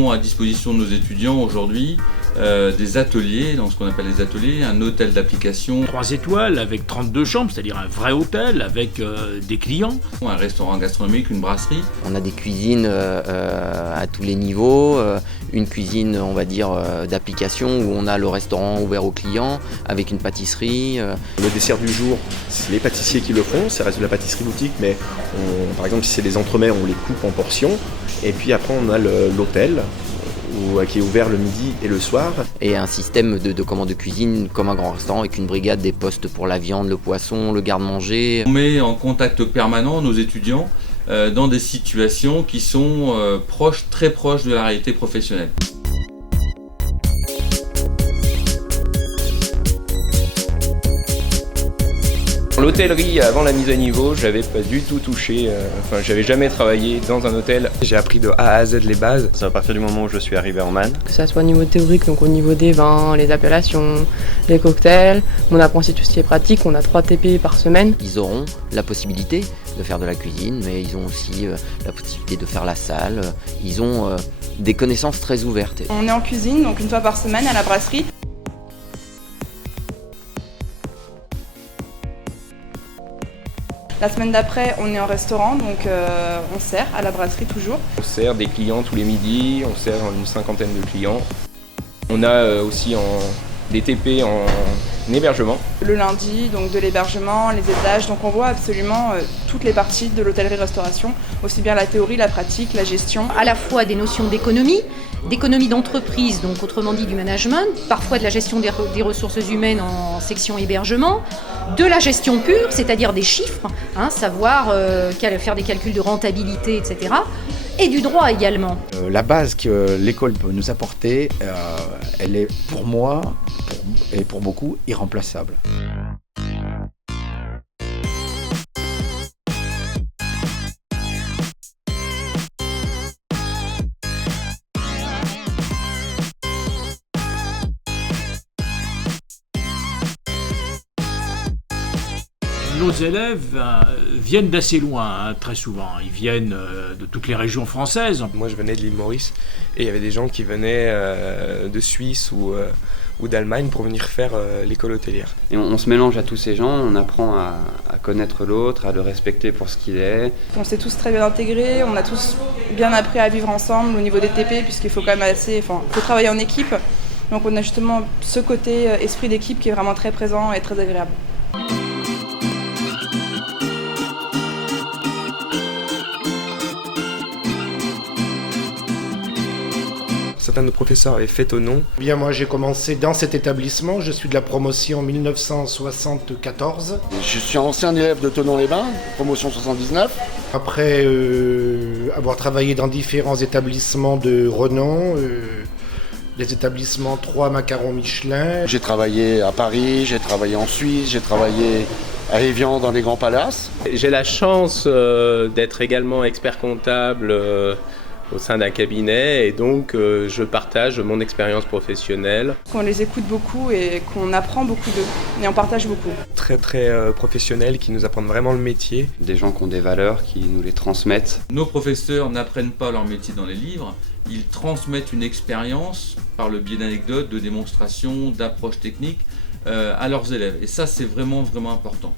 mettons à disposition de nos étudiants aujourd'hui des ateliers, dans ce qu'on appelle les ateliers, un hôtel d'application. 3 étoiles avec 32 chambres, c'est-à-dire un vrai hôtel avec des clients. Un restaurant gastronomique, une brasserie. On a des cuisines à tous les niveaux, une cuisine on va dire d'application où on a le restaurant ouvert aux clients avec une pâtisserie. Le dessert du jour, c'est les pâtissiers qui le font, ça reste de la pâtisserie boutique, mais par exemple si c'est des entremets, on les coupe en portions. Et puis après on a l'hôtel qui est ouvert le midi et le soir. Et un système de commande de cuisine comme un grand restaurant avec une brigade des postes pour la viande, le poisson, le garde-manger. On met en contact permanent nos étudiants dans des situations qui sont très proches de la réalité professionnelle. L'hôtellerie, avant la mise à niveau, j'avais pas du tout touché, j'avais jamais travaillé dans un hôtel. J'ai appris de A à Z les bases. C'est à partir du moment où je suis arrivé en Man. Que ça soit au niveau théorique, donc au niveau des vins, les appellations, les cocktails. On apprend aussi tout ce qui est pratique, on a 3 TP par semaine. Ils auront la possibilité de faire de la cuisine, mais ils ont aussi la possibilité de faire la salle. Ils ont des connaissances très ouvertes. On est en cuisine, donc 1 fois par semaine à la brasserie. La semaine d'après, on est en restaurant, donc on sert à la brasserie toujours. On sert des clients tous les midis, on sert une 50aine de clients. On a aussi des TP en hébergement. Le lundi, donc de l'hébergement, les étages, donc on voit absolument toutes les parties de l'hôtellerie-restauration, aussi bien la théorie, la pratique, la gestion. À la fois des notions d'économie d'entreprise, donc autrement dit du management, parfois de la gestion des ressources humaines en section hébergement, de la gestion pure, c'est-à-dire des chiffres, savoir faire des calculs de rentabilité, etc. Et du droit également. La base que l'école peut nous apporter, elle est pour moi et pour beaucoup irremplaçable. Nos élèves viennent d'assez loin, très souvent. Ils viennent de toutes les régions françaises. Moi, je venais de l'île Maurice et il y avait des gens qui venaient de Suisse ou d'Allemagne pour venir faire l'école hôtelière. Et on se mélange à tous ces gens, on apprend à connaître l'autre, à le respecter pour ce qu'il est. On s'est tous très bien intégrés, on a tous bien appris à vivre ensemble au niveau des TP, puisqu'il faut quand même faut travailler en équipe. Donc on a justement ce côté esprit d'équipe qui est vraiment très présent et très agréable. Certains de nos professeurs avaient fait au nom. Bien, moi j'ai commencé dans cet établissement, je suis de la promotion 1974. Je suis ancien élève de Thonon-les-Bains, promotion 79. Après avoir travaillé dans différents établissements de renom, les établissements 3 Macarons Michelin. J'ai travaillé à Paris, j'ai travaillé en Suisse, j'ai travaillé à Évian dans les grands palaces. J'ai la chance d'être également expert comptable au sein d'un cabinet et donc je partage mon expérience professionnelle. On les écoute beaucoup et qu'on apprend beaucoup d'eux et on partage beaucoup. Très professionnels qui nous apprennent vraiment le métier. Des gens qui ont des valeurs, qui nous les transmettent. Nos professeurs n'apprennent pas leur métier dans les livres, ils transmettent une expérience par le biais d'anecdotes, de démonstrations, d'approches techniques à leurs élèves. Et ça, c'est vraiment, vraiment important.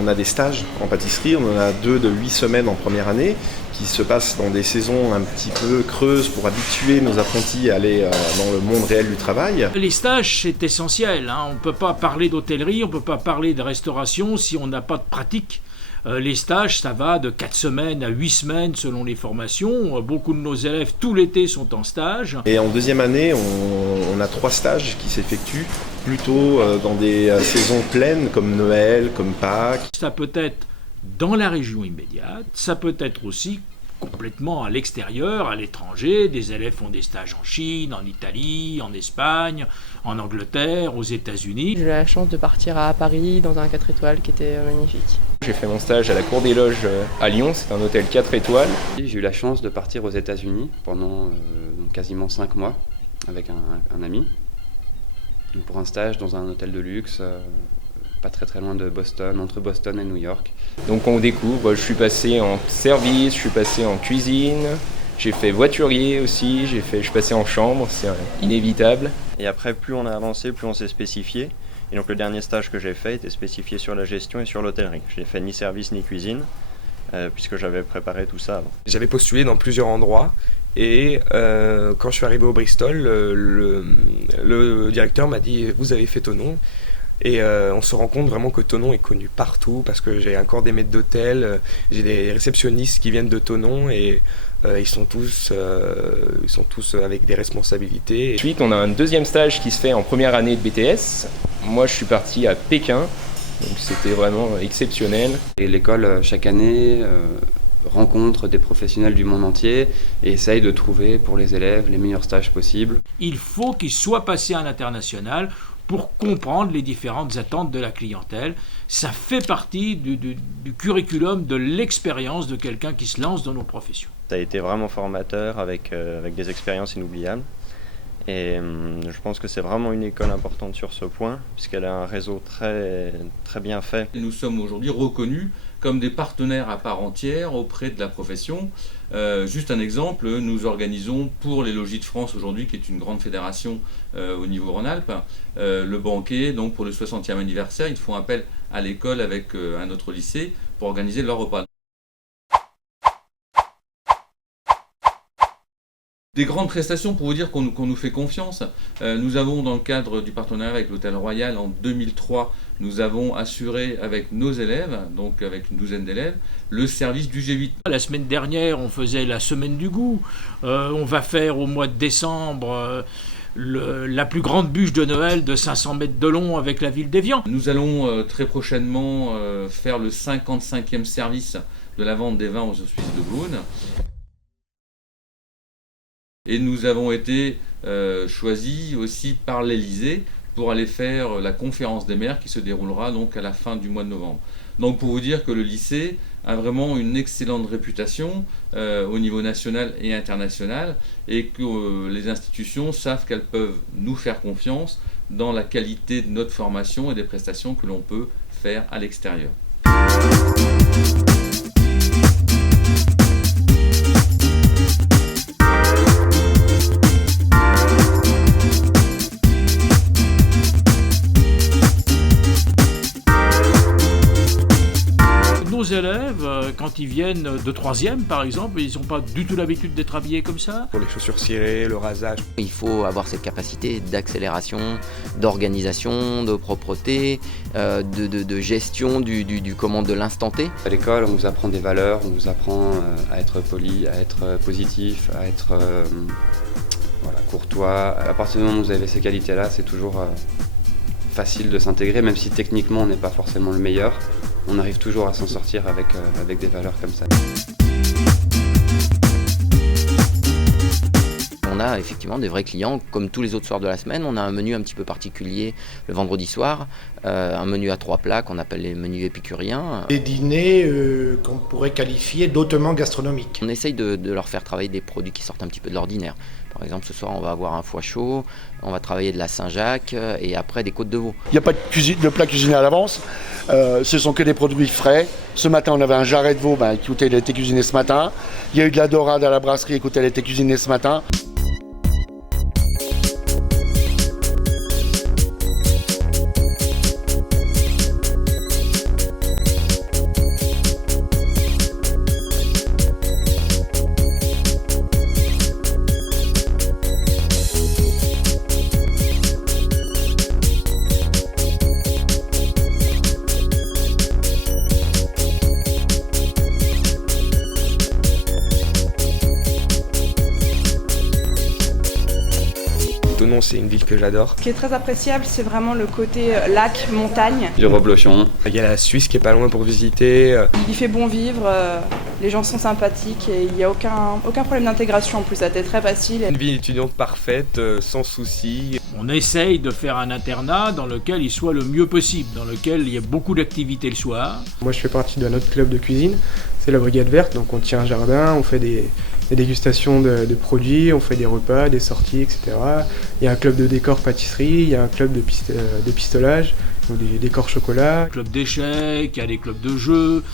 On a des stages en pâtisserie, on en a 2 de 8 semaines en première année qui se passent dans des saisons un petit peu creuses pour habituer nos apprentis à aller dans le monde réel du travail. Les stages, c'est essentiel. On ne peut pas parler d'hôtellerie, on ne peut pas parler de restauration si on n'a pas de pratique. Les stages, ça va de 4 semaines à 8 semaines selon les formations. Beaucoup de nos élèves, tout l'été, sont en stage. Et en deuxième année, on a 3 stages qui s'effectuent plutôt dans des saisons pleines comme Noël, comme Pâques. Ça peut être dans la région immédiate, ça peut être aussi complètement à l'extérieur, à l'étranger. Des élèves font des stages en Chine, en Italie, en Espagne, en Angleterre, aux États-Unis. J'ai eu la chance de partir à Paris dans un 4 étoiles qui était magnifique. J'ai fait mon stage à la Cour des Loges à Lyon, c'est un hôtel 4 étoiles. J'ai eu la chance de partir aux États-Unis pendant quasiment 5 mois avec un ami. Donc pour un stage dans un hôtel de luxe, pas très loin de Boston, entre Boston et New York. Donc on découvre, je suis passé en service, je suis passé en cuisine, j'ai fait voiturier aussi, je suis passé en chambre, c'est inévitable. Et après, plus on a avancé, plus on s'est spécifié. Et donc le dernier stage que j'ai fait était spécifié sur la gestion et sur l'hôtellerie. Je n'ai fait ni service ni cuisine, puisque j'avais préparé tout ça avant. J'avais postulé dans plusieurs endroits et quand je suis arrivé au Bristol, le directeur m'a dit « vous avez fait Thonon ». Et on se rend compte vraiment que Thonon est connu partout parce que j'ai encore des maîtres d'hôtel, j'ai des réceptionnistes qui viennent de Thonon et ils sont tous avec des responsabilités. Ensuite, on a un deuxième stage qui se fait en première année de BTS. Moi, je suis parti à Pékin, donc c'était vraiment exceptionnel. Et l'école, chaque année, rencontre des professionnels du monde entier et essaye de trouver pour les élèves les meilleurs stages possibles. Il faut qu'ils soient passés à l'international pour comprendre les différentes attentes de la clientèle. Ça fait partie du curriculum, de l'expérience de quelqu'un qui se lance dans nos professions. Ça a été vraiment formateur avec des expériences inoubliables. Et je pense que c'est vraiment une école importante sur ce point, puisqu'elle a un réseau très bien fait. Nous sommes aujourd'hui reconnus comme des partenaires à part entière auprès de la profession. Juste un exemple, nous organisons pour les Logis de France aujourd'hui, qui est une grande fédération au niveau Rhône-Alpes, le banquet, donc pour le 60e anniversaire, ils font appel à l'école avec un autre lycée pour organiser leur repas. Des grandes prestations pour vous dire qu'on nous fait confiance. Nous avons, dans le cadre du partenariat avec l'Hôtel Royal en 2003, nous avons assuré avec nos élèves, donc avec une douzaine d'élèves, le service du G8. La semaine dernière, on faisait la semaine du goût. On va faire au mois de décembre la plus grande bûche de Noël de 500 mètres de long avec la ville d'Évian. Nous allons très prochainement faire le 55e service de la vente des vins aux Hospices de Beaune. Et nous avons été choisis aussi par l'Élysée pour aller faire la conférence des maires qui se déroulera donc à la fin du mois de novembre. Donc pour vous dire que le lycée a vraiment une excellente réputation au niveau national et international et que les institutions savent qu'elles peuvent nous faire confiance dans la qualité de notre formation et des prestations que l'on peut faire à l'extérieur. Nos élèves, quand ils viennent de 3e par exemple, ils n'ont pas du tout l'habitude d'être habillés comme ça. Pour les chaussures cirées, le rasage. Il faut avoir cette capacité d'accélération, d'organisation, de propreté, de gestion de l'instant T. À l'école, on vous apprend des valeurs, on vous apprend à être poli, à être positif, à être courtois. À partir du moment où vous avez ces qualités-là, c'est toujours facile de s'intégrer, même si techniquement on n'est pas forcément le meilleur. On arrive toujours à s'en sortir avec des valeurs comme ça. On a effectivement des vrais clients, comme tous les autres soirs de la semaine. On a un menu un petit peu particulier le vendredi soir, un menu à 3 plats qu'on appelle les menus épicuriens. Des dîners qu'on pourrait qualifier d'autement gastronomiques. On essaye de leur faire travailler des produits qui sortent un petit peu de l'ordinaire. Par exemple, ce soir, on va avoir un foie chaud, on va travailler de la Saint-Jacques et après des côtes de veau. Il n'y a pas de plat cuisiné à l'avance, ce sont que des produits frais. Ce matin, on avait un jarret de veau, écoutez, il a été cuisiné ce matin. Il y a eu de la dorade à la brasserie, écoutez, elle a été cuisinée ce matin. Thonon, c'est une ville que j'adore. Ce qui est très appréciable, c'est vraiment le côté lac, montagne. Du reblochon. Il y a la Suisse qui est pas loin pour visiter. Il fait bon vivre, les gens sont sympathiques et il n'y a aucun problème d'intégration en plus, ça a été très facile. Une vie étudiante parfaite, sans soucis. On essaye de faire un internat dans lequel il soit le mieux possible, dans lequel il y a beaucoup d'activités le soir. Moi je fais partie d'un autre club de cuisine, c'est la Brigade Verte, donc on tient un jardin, on fait des des dégustations de produits, on fait des repas, des sorties, etc. Il y a un club de décor pâtisserie, il y a un club de pistolage, donc des décors chocolat. Club d'échecs, il y a des clubs de jeux.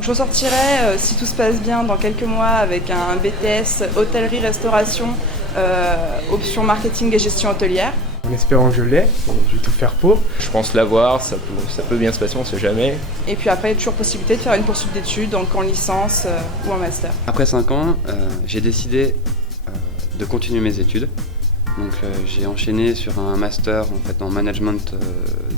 Je ressortirai, si tout se passe bien, dans quelques mois avec un BTS hôtellerie-restauration, option marketing et gestion hôtelière. En espérant que je l'ai, je vais tout faire pour. Je pense l'avoir, ça peut bien se passer, on ne sait jamais. Et puis après, il y a toujours possibilité de faire une poursuite d'études, donc en licence ou en master. Après 5 ans, j'ai décidé de continuer mes études. Donc j'ai enchaîné sur un master en fait, en management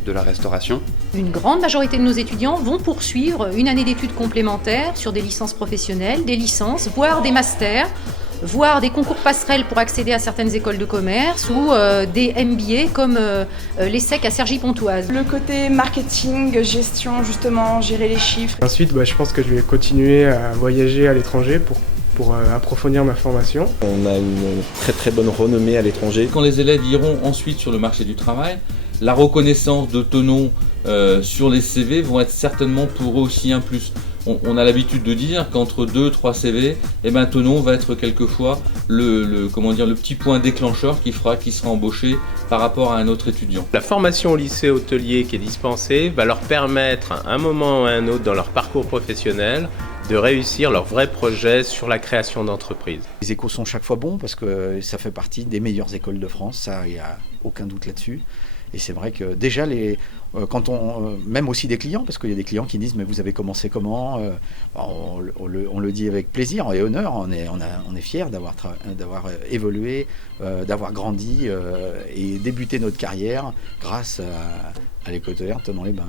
de la restauration. Une grande majorité de nos étudiants vont poursuivre une année d'études complémentaires sur des licences professionnelles, des licences, voire des masters, voire des concours passerelles pour accéder à certaines écoles de commerce ou des MBA comme l'ESSEC à Cergy-Pontoise. Le côté marketing, gestion, justement, gérer les chiffres. Ensuite, je pense que je vais continuer à voyager à l'étranger pour approfondir ma formation. On a une très très bonne renommée à l'étranger. Quand les élèves iront ensuite sur le marché du travail, la reconnaissance de Thonon sur les CV vont être certainement pour eux aussi un plus. On a l'habitude de dire qu'entre 2-3 CV, Thonon va être quelquefois le petit point déclencheur qui sera embauché par rapport à un autre étudiant. La formation au lycée hôtelier qui est dispensée va leur permettre à un moment ou à un autre dans leur parcours professionnel de réussir leur vrai projet sur la création d'entreprise. Les échos sont chaque fois bons parce que ça fait partie des meilleures écoles de France, ça, il n'y a aucun doute là-dessus. Et c'est vrai que déjà, même aussi des clients, parce qu'il y a des clients qui disent « mais vous avez commencé comment ?» on le dit avec plaisir et honneur, on est fiers d'avoir évolué, d'avoir grandi et débuté notre carrière grâce à l'école hôtelière de Thonon-les-Bains.